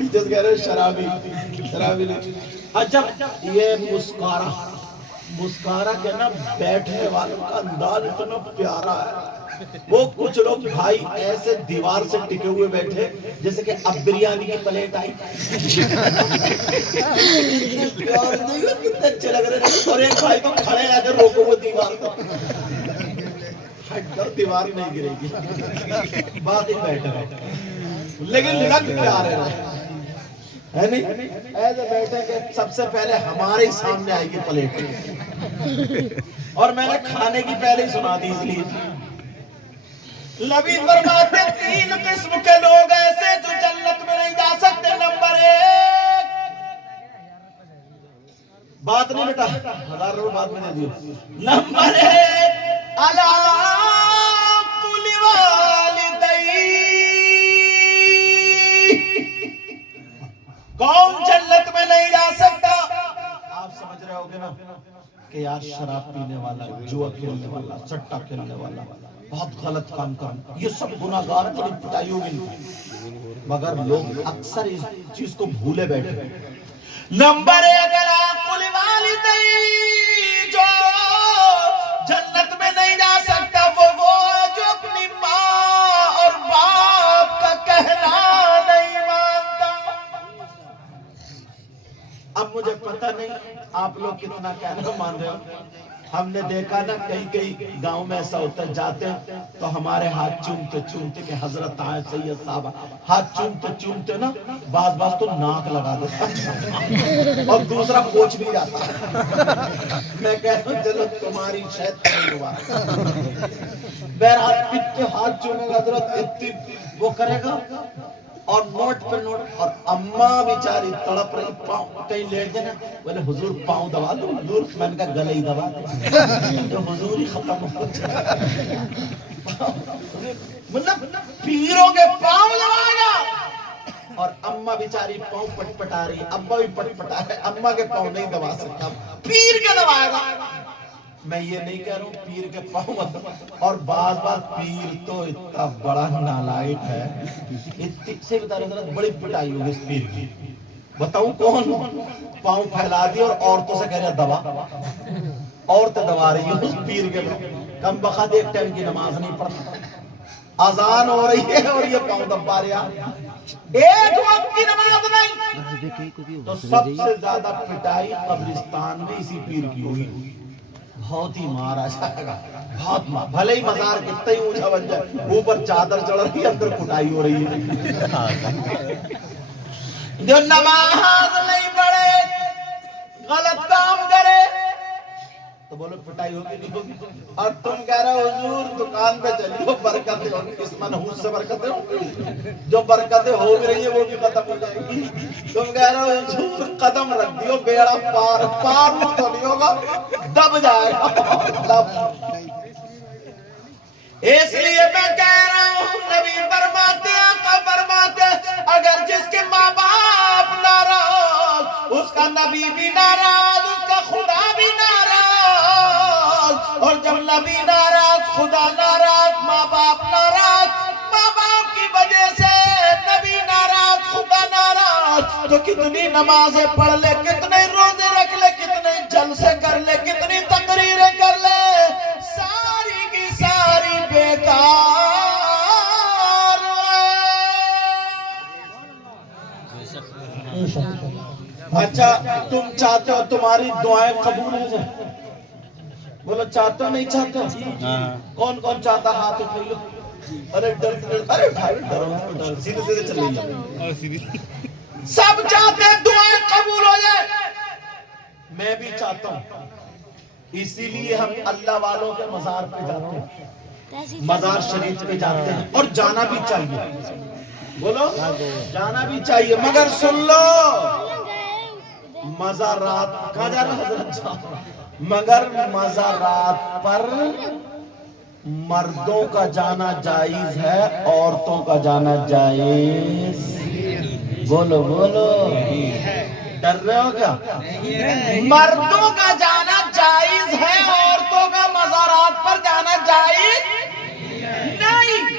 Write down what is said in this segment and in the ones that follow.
Teachers کہہ رہے شرابی شرابی نہیں. اچھا یہ مسکارا کے نا بیٹھنے والوں کا انداز اتنا پیارا ہے. وہ کچھ لوگ بھائی ایسے دیوار سے ٹکے ہوئے بیٹھے جیسے کہ اب بریانی کی پلیٹ آئی. کتنے اچھے لگ رہے ہیں. اور ایک بھائی تو کھڑے آ کر روکو وہ دیوار کو, ہٹ کر دیوار نہیں گرے گی. باقی بیٹھے رہے لیکن لگ پیارے رہے ہے نہیں. ایسے بیٹھے کہ سب سے پہلے ہمارے ہی سامنے آئے گی پلیٹ, اور میں نے کھانے کی پہلے ہی سنا دی. اس لیے نبی فرماتے تین قسم کے لوگ ایسے جو جنت میں نہیں جا سکتے. نمبر 1, بات نہیں بیٹا 1000 روپے بعد میں دے دیو. نمبر 1 کل والدی. کون جنت میں نہیں جا سکتا؟ آپ سمجھ رہے ہوگے نا کہ یار شراب پینے والا, جوا کھیلنے والا, سٹا کھیلنے والا, بہت غلط کام کرنا, یہ سب گناہگار تھوڑی پٹائی ہوگی. مگر لوگ اکثر اس چیز کو بھولے بیٹھے. نمبر 1 کل والدی, جو جنت میں نہیں جا سکتا وہ جو اپنی ماں اور باپ کا کہنا نہیں مانتا. اب مجھے پتہ نہیں آپ لوگ کتنا کہنا مان رہے ہو. ہم نے دیکھا نا کئی گاؤں میں ایسا ہوتا ہے, جاتے ہیں تو ہمارے ہاتھ چومتے کہ حضرت آئے سید صاحب, ہاتھ چومتے نا بعض تو ناک لگا دیتا اور دوسرا پوچھ بھی جاتا. میں کہتا ہوں چلو تمہاری شاید نہیں ہوا. بہرحال اتنے ہاتھ چومے گا حضرت, اتنی وہ کرے گا اور نوٹ پہ نوٹ. اور اماں بیچاری تڑپ رہی, پاؤں کہیں لیٹ جائے نا, بولے حضور پاؤں دبا دو حضور. میں نے کہا گلے ہی دبا دے, جو حضور ہی ختم ہو جائے. مطلب پیروں کے پاؤں دبائے گا اور اماں بیچاری پاؤں پٹ پٹا رہی, ابا بھی پٹ پٹا رہے, اماں کے پاؤں نہیں دبا سکتا, پیر کے دبائے گا. میں یہ نہیں کہہ رہا ہوں پیر کے پاؤں مت. اور بعض پیر تو اتنا بڑا نالائق ہے, اتنی سے بتا رہے بڑی پٹائی ہوگی اس پیر کی. بتاؤں کون؟ پاؤں پھیلا دی اور عورتوں سے کہہ رہے دبا, عورتیں دبا رہی ہیں اس پیر کے پاؤں. کم بخت ایک ٹائم کی نماز نہیں پڑھتا, اذان ہو رہی ہے اور یہ پاؤں دبا رہا, ایک وقت کی نماز نہیں. تو سب سے زیادہ پٹائی قبرستان میں اسی پیر کی ہوئی. بہت ہی مارا جائے گا, بہت مار. بھلے ہی مزار کتنا ہی اونچا بن جائے, اوپر چادر چڑھ رہی ہے, اندر کٹائی ہو رہی ہے. جو نماز نہیں پڑھے, غلط کام کرے تو بولو پٹائی ہوگی نہیں ہوگی. اور تم کہہ رہے ہو حضور دکان پہ چلیے برکتیں ہوگی, اس منحوس سے برکتیں ہوگی, جو برکتیں ہو بھی رہی ہیں وہ بھی ختم ہو جائے گی. تم کہہ رہے ہو حضور قدم رکھ دیو بیڑا پار تو نہیں ہوگا, دب جائے گا. اس لیے میں کہہ رہا ہوں نبی فرماتے, آقا فرماتے, اگر جس کے ماں باپ ناراض, اس کا نبی بھی ناراض, اس کا خدا بھی ناراض. اور جب نبی ناراض, خدا ناراض, ماں باپ ناراض, ماں باپ کی وجہ سے نبی ناراض, خدا ناراض, تو کتنی نمازیں پڑھ لے, کتنے روزے رکھ لے, کتنے جلسے کر لے, کتنی تقریریں کر لے, ساری کی ساری بیکار. اچھا تم چاہتے ہو تمہاری دعائیں قبول ہو جائیں؟ بولو چاہتے ہو نہیں چاہتے ہو؟ کون کون چاہتا ہاتھ اٹھائیے لو. ارے ڈر سیدھے سیدھے چل رہی ہے. سب چاہتے ہیں دعائیں قبول ہو جائے. میں بھی چاہتا ہوں, اسی لیے ہم اللہ والوں کے مزار پہ جاتے ہیں, مزار شریف پہ جاتے ہیں, اور جانا بھی چاہیے. بولو جانا بھی چاہیے, مگر سن لو مزارات کہاں جا رہا حضرت, مگر مزارات پر مردوں کا جانا جائز ہے, عورتوں کا جانا جائز. بولو بولو, ڈر رہے ہو کیا؟ مردوں کا جانا جائز ہے, عورتوں کا مزارات پر جانا جائز نہیں.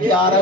11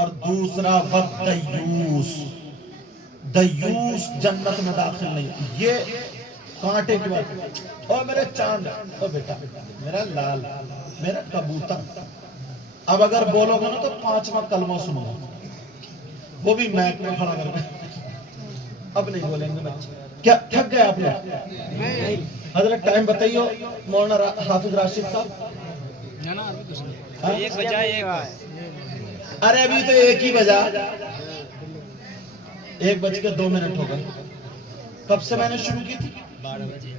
اور دوسرا وقت دیوس. دیوس جنت میں داخل نہیں. یہ کانٹے کی بات. او میرے چاند، او بیٹا میرا لال، میرا کبوتر، اب اگر بولو گے نا تو 5واں کلمہ سنو گا، وہ بھی میک میں کھڑا کر کے. اب نہیں بولیں گے بچے. کیا تھک گئے آپ لوگ؟ حضرت ٹائم بتائیو مولانا حافظ راشد صاحب. ایک بجا ایک. ارے ابھی تو 1 ہی بجا. 1:02 ہو گئے. کب سے میں نے شروع کی تھی؟ 12 بجے.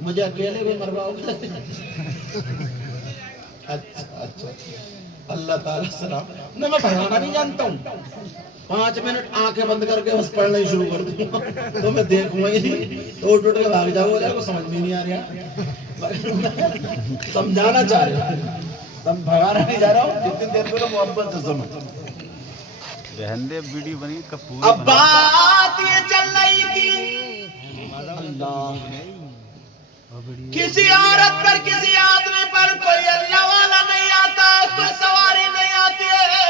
مجھے اکیلے بھی مرواؤ گے؟ اچھا اللہ تعالیٰ سلام. نہ میں بھگانا نہیں جانتا ہوں. 5 منٹ آنکھیں بند کر کے بس پڑھنا ہی شروع کر دوں تو میں دیکھوں گا ہی نہیں تو اٹھ کے بھاگ جاؤ گا. کو سمجھ میں نہیں آ رہا. سمجھانا چاہ رہا ہوں، بھگانا نہیں جا رہا ہوں. جتنی دیر میں محبت سے سمجھ. رہندے ویڈیو بنی کپور. اب بات یہ چل رہی تھی اللہ کسی عورت پر کسی آدمی پر کوئی اللہ والا نہیں آتا، کوئی سواری نہیں آتی ہے.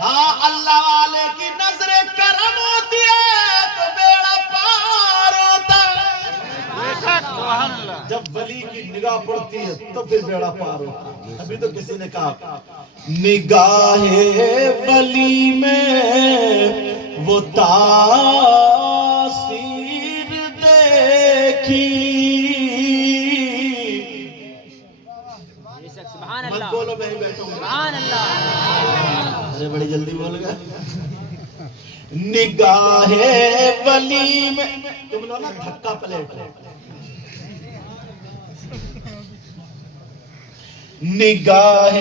ہاں اللہ والے کی نظر کرم ہوتی ہے تو بیڑا پار ہوتا ہے. جب ولی کی نگاہ پڑتی ہے تو پھر بیڑا پار ہوتا ہے. ابھی تو کسی نے کہا نگاہ ولی میں وہ تاثیر دیکھی. مت بولو میں ہی بیٹھوں گا. سبحان اللہ. ارے بڑی جلدی بول گا. نگاہ ولی میں تم لو نا دھکا پلیٹ. نگاہ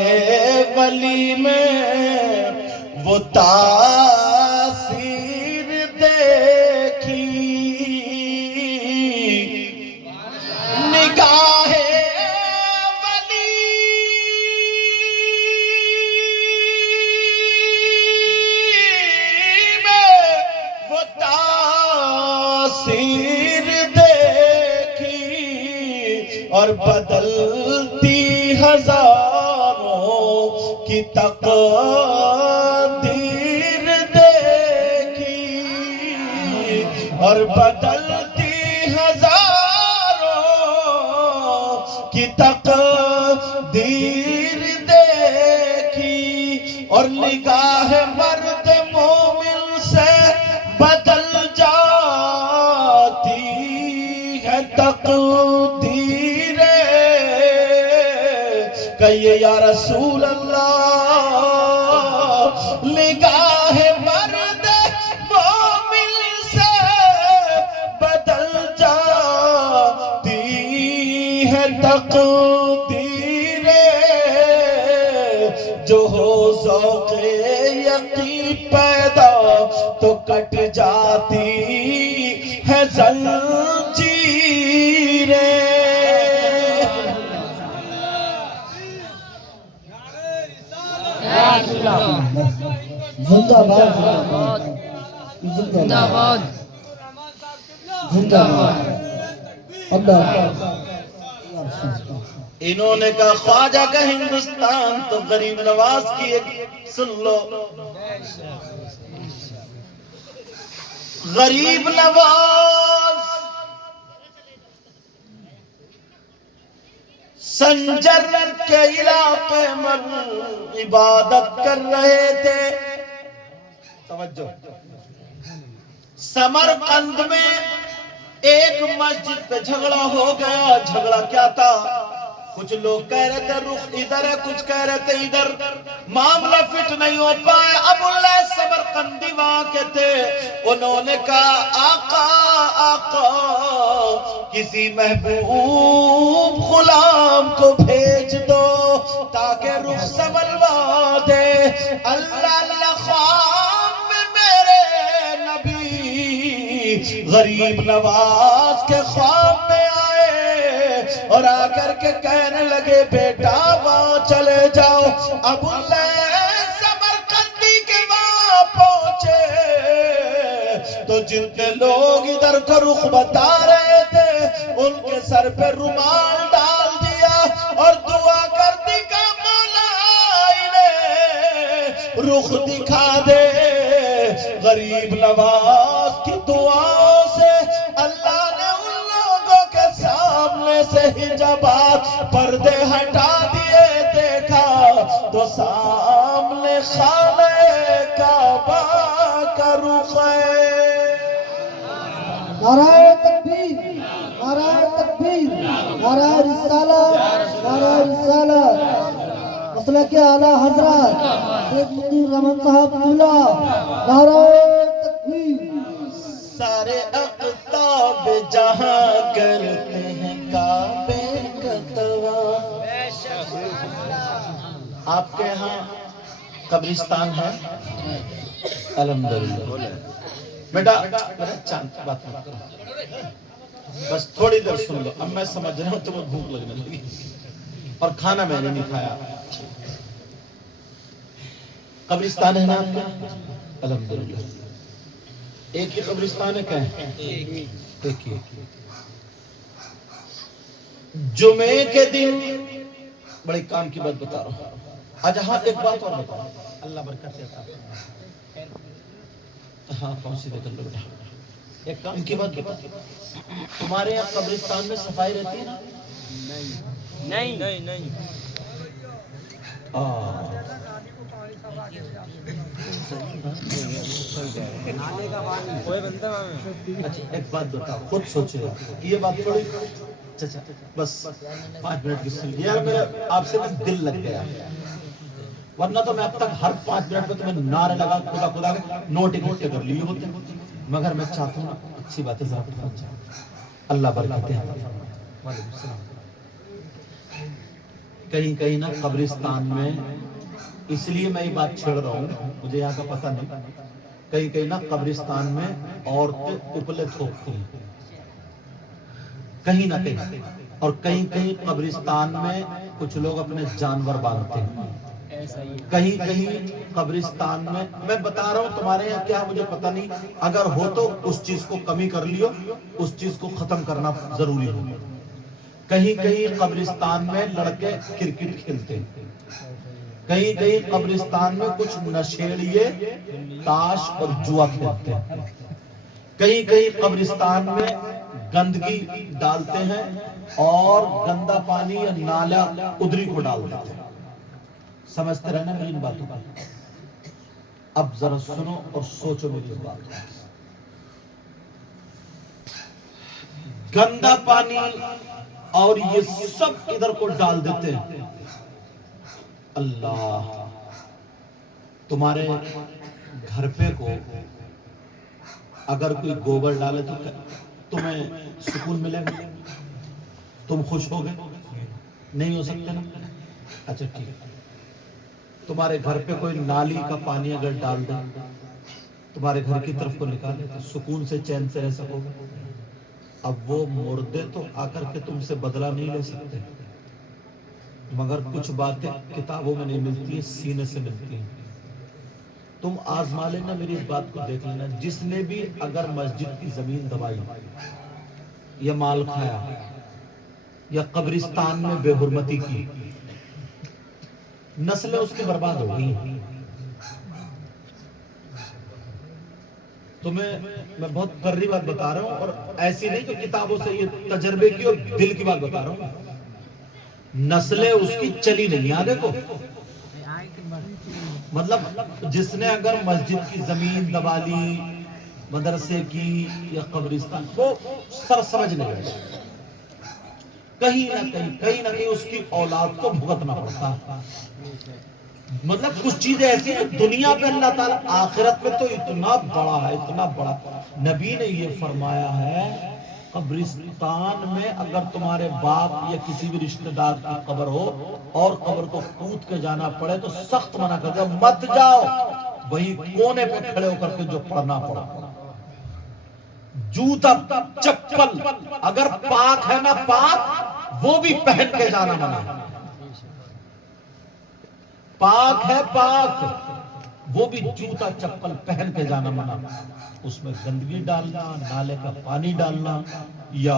ولی میں وہ تاثیر دیکھی. نگاہ اور بدلتی ہزاروں کی تقدیر دیکھی. اور بدلتی ہزاروں کی تقدیر دیکھی. اور نگاہ مرد مومن سے بدل جاتی ہے تقدیر. کہیے یا رسول اللہ نگاہ مرد مومن سے بدل جاتی ہے تقدیر. جو ہو ذوق یقین پیدا تو کٹ جاتی ہے زنجیریں. زندہ باد زندہ باد زندہ باد. انہوں نے کہا خواجہ کا ہندوستان تو غریب نواز کی ایک. سن لو غریب نواز سنجر کے علاقے میں عبادت کر رہے تھے. توجہ. سمرقند میں ایک مسجد پہ جھگڑا ہو گیا. جھگڑا کیا تھا؟ کچھ لوگ کہہ رہے تھے رخ ادھر ہے، کچھ کہہ رہے تھے ادھر. معاملہ فٹ نہیں ہو پایا. ابو اللہ سمرقندی وہاں کے تھے. انہوں نے کہا آقا آقا کسی محبوب غلام کو بھیج دو تاکہ رخ سنبھلوا دے. اللہ اللہ خواب میں میرے نبی غریب نواز کے خواب میں آئے اور آ کر کے کہنے لگے بیٹا وہاں چلے جاؤ. ابو اللہ سمرقندی کے وہاں پہنچے تو جتنے لوگ ادھر کا رخ بتا رہے تھے ان کے سر پہ رومال ڈال دیا اور دعا کر دی کہ مولا انہیں رخ دکھا دے. غریب نواز کی دعاؤں سے اللہ نے ان لوگوں کے سامنے سے حجابات پردے ہٹا دیے. دیکھا تو سامنے خانہ کعبہ کا رخ ہے. نعرہ تکبیر، نعرہ تکبیر، نعرہ رسالت، نعرہ رسالت. مسلک اعلیٰ حضرت شیخ مدیر رحمت صاحب قبلہ. نعرہ تکبیر. سارے اقطاب جہاں کرتے ہیں کعبے کا طواف. آپ کے ہاں قبرستان ہے؟ الحمدللہ. بیٹا چاند بات مت کرو، بس تھوڑی دیر سن لو. اب میں سمجھ رہا ہوں تمہیں بھوک لگنے لگی اور کھانا میں نے نہیں کھایا. قبرستان ہے نا آپ کا؟ الحمدللہ. ایک ہی قبرستان ہے کیا ہے؟ ایک ہی. جمعے کے دن بڑے کام کی بات بتا رہا ہوں. اچھا ہاں ایک بات اور بتاؤ. اللہ برکت دیتا ہے. ہاں پہنچی دے کر لو بیٹا. ایک کام کی بات بتا. تمہارے یہاں قبرستان میں صفائی رہتی ہے نا؟ نہیں نہیں نہیں. اچھا ایک بات بتاؤ، خود سوچے یہ بات تھوڑی. چچا بس 5 منٹ کی سن یار. میرا آپ سے دل لگ گیا، ورنہ تو میں اب تک ہر 5 منٹ میں تمہیں نعرے لگا خدا خدا نوٹ اکٹھے کر لیے ہوتے. مگر میں چاہتا ہوں اچھی باتیں ذرا پہنچ جائیں. اللہ برکت دے. وعلیکم السلام. کہیں کہیں نا قبرستان میں، اس لیے میں یہ بات چھیڑ رہا ہوں، مجھے یہاں کا پتہ نہیں. کہیں کہیں نا قبرستان میں عورتیں اپلے تھوکتی ہیں کہیں نہ کہیں، اور کہیں کہیں قبرستان میں کچھ لوگ اپنے جانور باندھتے ہیں. کہیں کہیں قبرستان میں بتا رہا ہوں. تمہارے یہاں کیا مجھے پتہ نہیں. اگر ہو تو اس چیز کو کمی کر لیو، اس چیز کو ختم کرنا ضروری ہو. کہیں کہیں قبرستان میں لڑکے کرکٹ کھیلتے ہیں. کہیں کہیں قبرستان میں کچھ نشیڑیے تاش اور جوا کھیلتے ہیں. کہیں کہیں قبرستان میں گندگی ڈالتے ہیں اور گندا پانی یا نالا ادری کو ڈال دیتے ہیں. سمجھتے رہنا میری ان باتوں کا. اب ذرا سنو اور سوچو میری اس بات کو. گندا پانی اور یہ سب ادھر کو ڈال دیتے ہیں. اللہ تمہارے گھر پہ کو اگر کوئی گوبر ڈالے تو تمہیں سکون ملے گا؟ تم خوش ہو گئے؟ نہیں ہو سکتے نا. اچھا ٹھیک ہے. تمہارے گھر پہ کوئی نالی کا پانی اگر ڈال دے تمہارے گھر کی طرف کو نکالے تو سکون سے چین سے رہ سکو گے. اب وہ مردے تو آ کر کے تم سے بدلہ نہیں لے سکتے، مگر کچھ باتیں کتابوں میں نہیں ملتی ہیں، سینے سے ملتی ہیں. تم آزما لینا میری اس بات کو دیکھ لینا. جس نے بھی اگر مسجد کی زمین دبائی یا مال کھایا یا قبرستان میں بے حرمتی کی، نسلیں اس کی برباد ہو گئی. تمہیں میں بہت قرری بات بتا رہا ہوں، اور ایسی نہیں کہ کتابوں سے یہ تجربے کی اور دل کی بات بتا رہا ہوں. نسلیں اس کی چلی نہیں. آ دیکھو مطلب جس نے اگر مسجد کی زمین دبا لی، مدرسے کی یا قبرستان، وہ سر سمجھ نہیں رہے. کہیں نہ کہیں اس کی اولاد کو بھگتنا پڑتا. مطلب کچھ چیزیں ایسی ہیں دنیا پہ اللہ تعالیٰ، آخرت میں تو اتنا بڑا ہے، اتنا بڑا. نبی نے یہ فرمایا ہے قبرستان میں اگر تمہارے باپ یا کسی بھی رشتہ دار کی قبر ہو اور قبر کو کود کے جانا پڑے تو سخت منع کر دو، مت جاؤ. وہی کونے پہ کھڑے ہو کر کے جو پڑھنا پڑا. جوتا چپل اگر پاک ہے نا پاک، وہ بھی پہن کے جانا منع. پاک ہے پاک، وہ بھی جوتا چپل پہن کے جانا منع. اس میں گندگی ڈالنا، نالے کا پانی ڈالنا یا